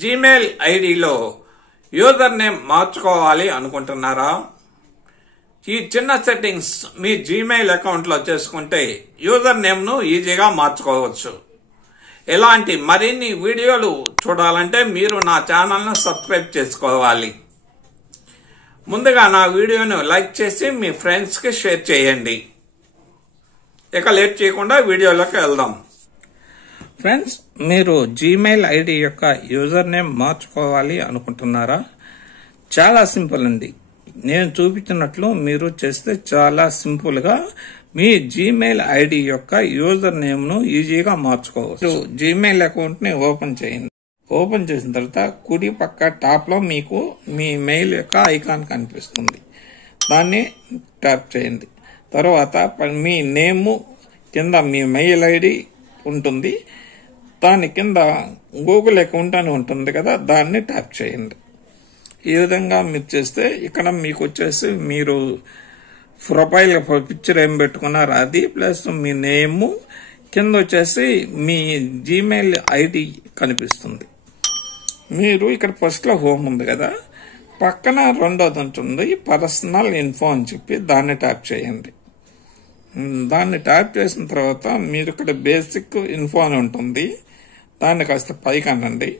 Gmail ఐడిలో user name మార్చుకోవాలి అనుకుంటున్నారా? ఈ చిన్న సెట్టింగ్స్ మీ జీమెయిల్ అకౌంట్లో చేసుకుంటే యూజర్ నేమ్ను ఈజీగా మార్చుకోవచ్చు. ఇలాంటి మరిన్ని వీడియోలు చూడాలంటే మీరు నా ఛానల్ను సబ్స్క్రైబ్ చేసుకోవాలి. ముందుగా నా వీడియోను లైక్ చేసి మీ ఫ్రెండ్స్కి షేర్ చేయండి. ఇక లేట్ చేయకుండా వీడియోలోకి వెళ్దాం. ఫ్రెండ్స్, మీరు జీమెయిల్ ఐడి యొక్క యూజర్ నేమ్ మార్చుకోవాలి అనుకుంటున్నారా? చాలా సింపుల్ అండి. నేను చూపించినట్లు మీరు చేస్తే చాలా సింపుల్గా మీ జీమెయిల్ ఐడి యొక్క యూజర్ నేమ్ను ఈజీగా మార్చుకోవచ్చు. జీమెయిల్ అకౌంట్ని ఓపెన్ చేయండి. ఓపెన్ చేసిన తర్వాత కుడి పక్క టాప్లో మీకు మీ మెయిల్ యొక్క ఐకాన్ కనిపిస్తుంది. దాన్ని ట్యాప్ చేయండి. తర్వాత మీ నేము కింద మీ మెయిల్ ఐడి ఉంటుంది. దాని కింద గూగుల్ అకౌంట్ అని ఉంటుంది కదా, దాన్ని ట్యాప్ చేయండి. ఈ విధంగా మీరు చేస్తే ఇక్కడ మీకు వచ్చేసి మీరు ప్రొఫైల్ పిక్చర్ ఏం పెట్టుకున్నారు అది ప్లస్ మీ నేము కింద వచ్చేసి మీ జీమెయిల్ ఐడి కనిపిస్తుంది. మీరు ఇక్కడ ఫస్ట్లో హోమ్ ఉంది కదా, పక్కన రెండోది ఉంటుంది పర్సనల్ ఇన్ఫో అని చెప్పి దాన్ని ట్యాప్ చేయండి. దాన్ని ట్యాప్ చేసిన తర్వాత మీరు ఇక్కడ బేసిక్ ఇన్ఫో అని ఉంటుంది, దాన్ని కాస్త పైకి అనండి.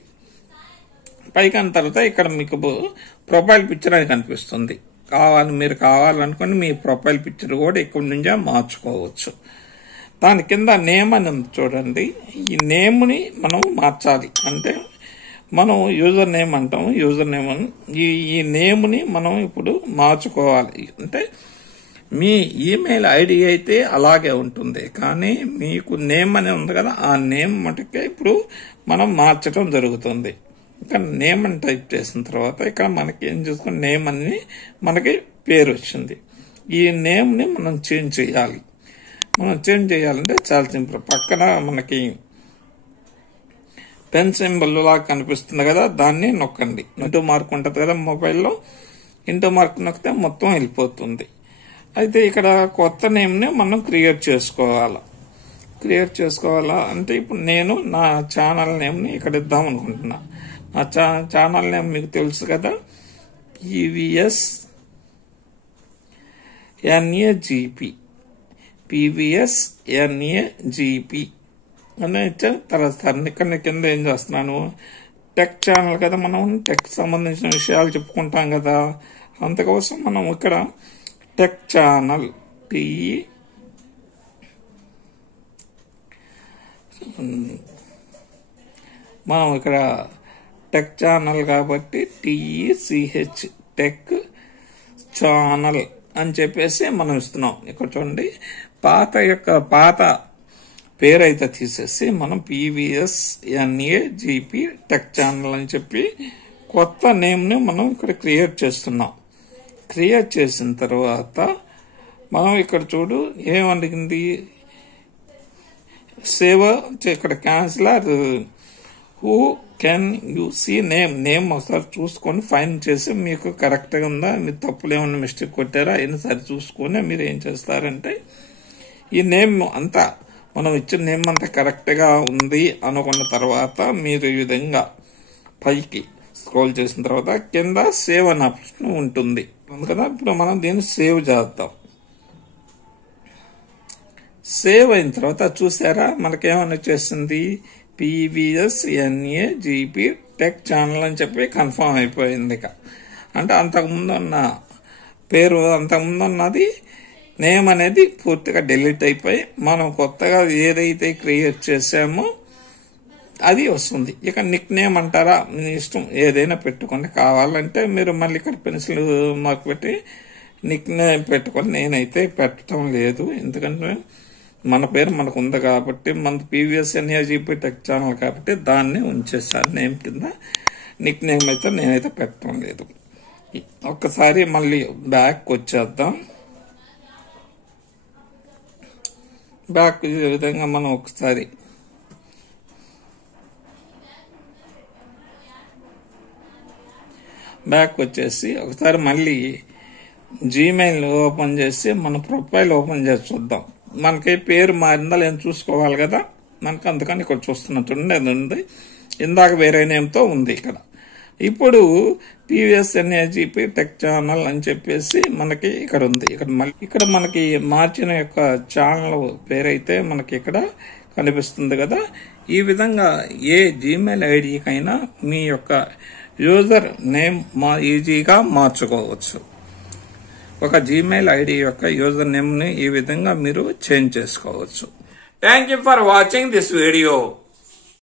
పైకి అన్న తర్వాత ఇక్కడ మీకు ప్రొఫైల్ పిక్చర్ అని కనిపిస్తుంది. మీరు కావాలనుకుని మీ ప్రొఫైల్ పిక్చర్ కూడా ఇక్కడ నుంచే మార్చుకోవచ్చు. దాని కింద నేమ్ అని ఉంది చూడండి. ఈ నేమ్ని మనం మార్చాలి. అంటే మనం యూజర్ నేమ్ అంటాం. యూజర్ నేమ్ ఈ నేమ్ని మనం ఇప్పుడు మార్చుకోవాలి. అంటే మీ ఈమెయిల్ ఐడి అయితే అలాగే ఉంటుంది, కానీ మీకు నేమ్ అని ఉంది కదా, ఆ నేమ్ మటుకే ఇప్పుడు మనం మార్చడం జరుగుతుంది. ఇక్కడ నేమ్ అని టైప్ చేసిన తర్వాత ఇక్కడ మనకి ఏం చేసుకుని నేమ్ అని మనకి పేరు వచ్చింది. ఈ నేమ్ని మనం చేంజ్ చేయాలి. మనం చేంజ్ చేయాలంటే చాలా సింపుల్. పక్కన మనకి పెన్ సింబల్ లాగా కనిపిస్తుంది కదా, దాన్ని నొక్కండి. ఇంటూ మార్క్ ఉంటుంది కదా మొబైల్లో, ఇంటూ మార్క్ నొక్కితే మొత్తం వెళ్ళిపోతుంది. అయితే ఇక్కడ కొత్త నేమ్ని మనం క్రియేట్ చేసుకోవాలా. అంటే ఇప్పుడు నేను నా ఛానల్ నేమ్ని ఇక్కడ ఇద్దాం అనుకుంటున్నా. నా ఛానల్ నేమ్ మీకు తెలుసు కదా, పీవీఎస్ NAGP అని ఇచ్చా. తర్వాత ఇక్కడ కింద ఏం చేస్తున్నాను, టెక్ ఛానల్ కదా, మనం టెక్ సంబంధించిన విషయాలు చెప్పుకుంటాం కదా, అందుకోసం మనం ఇక్కడ టెక్ ఛానల్ మనం ఇక్కడ టెక్ ఛానల్ కాబట్టి TECH టెక్ ఛానల్ అని చెప్పేసి మనం ఇస్తున్నాం. ఇక్కడ చూడండి, పాత పేరు అయితే తీసేసి మనం PVS NAGP టెక్ ఛానల్ అని చెప్పి కొత్త నేమ్ని మనం ఇక్కడ క్రియేట్ చేస్తున్నాం. క్రియేట్ చేసిన తర్వాత మనం ఇక్కడ చూడు ఏమడిగింది, సేవ్ ఇక్కడ canceller who can you see name ఒకసారి చూసుకొని ఫైన్ చేసి మీకు కరెక్ట్గా ఉందా, మీరు తప్పులు ఏమన్నా మిస్టేక్ కొట్టారా అయినా సరి చూసుకొని మీరు ఏం చేస్తారంటే ఈ నేమ్ అంతా మనం ఇచ్చిన నేమ్ అంతా కరెక్ట్గా ఉంది అనుకున్న తర్వాత మీరు ఈ విధంగా పైకి స్క్రోల్ చేసిన తర్వాత కింద సేవ్ అనే ఆప్షన్ ఉంటుంది కదా. ఇప్పుడు మనం దీన్ని సేవ్ చేద్దాం. సేవ్ అయిన తర్వాత చూసారా మనకేమని వచ్చేసింది, PVS NAGP టెక్ ఛానల్ అని చెప్పి కన్ఫర్మ్ అయిపోయింది. అంటే అంతకుముందు ఉన్న పేరు, అంతకుముందు ఉన్నది నేమ్ అనేది పూర్తిగా డిలీట్ అయిపోయి మనం కొత్తగా ఏదైతే క్రియేట్ చేసామో అది వస్తుంది. ఇక నిక్ నేమ్ అంటారా, మీ ఇష్టం, ఏదైనా పెట్టుకోండి. కావాలంటే మీరు మళ్ళీ ఇక్కడ పెన్సిల్ మార్క్ పెట్టి నిక్ నేమ్ పెట్టుకొని, నేనైతే పెట్టడం లేదు ఎందుకంటే మన పేరు మనకు ఉంది కాబట్టి, మన PVS NAGP టెక్ ఛానల్ కాబట్టి దాన్ని ఉంచేసాను నేమ్ కింద. నిక్ నేమ్ అయితే నేనైతే పెట్టడం లేదు. ఒక్కసారి మళ్ళీ బ్యాక్ వచ్చేద్దాం. బ్యాక్ ఈ విధంగా మనం ఒకసారి బ్యాక్ వచ్చేసి ఒకసారి మళ్ళీ జీమెయిల్ ఓపెన్ చేసి మన ప్రొఫైల్ ఓపెన్ చేసి చూద్దాం. మనకి పేరు మారిందా లేదని చూసుకోవాలి కదా, మనకు అందుకని ఇక్కడ చూస్తున్నట్టు ఉంది. ఇందాక వేరే నేమ్తో ఉంది ఇక్కడ. ఇప్పుడు PVSNAGP టెక్ ఛానల్ అని చెప్పేసి మనకి ఇక్కడ ఉంది. ఇక్కడ మనకి మార్చిన యొక్క ఛానల్ పేరైతే మనకి ఇక్కడ కనిపిస్తుంది కదా. ఈ విధంగా ఏ జీమెయిల్ ఐడికైనా మీ యొక్క యూజర్ నేమ్ ఈజీగా మార్చుకోవచ్చు. ఒక జీమెయిల్ ఐడి యొక్క యూజర్ నేమ్ ని ఈ విధంగా మీరు చేంజ్ చేసుకోవచ్చు. Thank you for watching this video.